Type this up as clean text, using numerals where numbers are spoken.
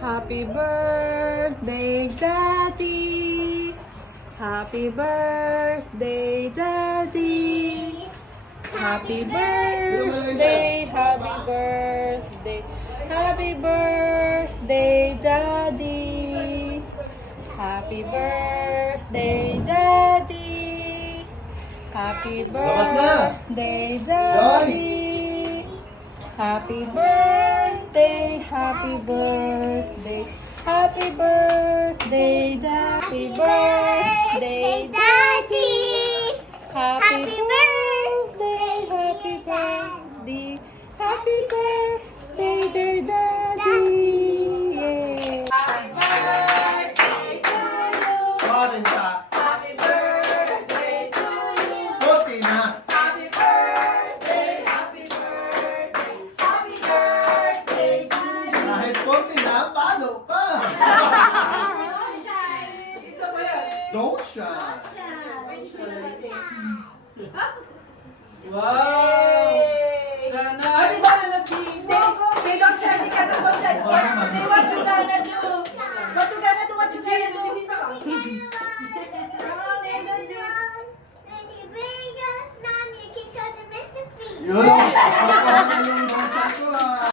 Happy birthday, Daddy. Happy birthday, Daddy. Happy birthday, happy birthday. Happy birthday, Daddy. Happy birthday, Daddy. Happy birthday, Daddy. Happy birthday, happy birthday. Happy birthday, Happy birthday, Daddy. Happy birthday, happy birthday. Happy birthday, dear Daddy. Yay! Happy birthday to you. Happy birthday to you. Happy birthday, happy birthday. Happy birthday to you. Kahit 40 na, palo ka! Don't shy! Wow! Sana! Ay, si Donna na si Don't share, si Kat, don't share. Say what you gonna do. What you gonna do, what you gonna do. Bisita ka. What you gonna do. Yun!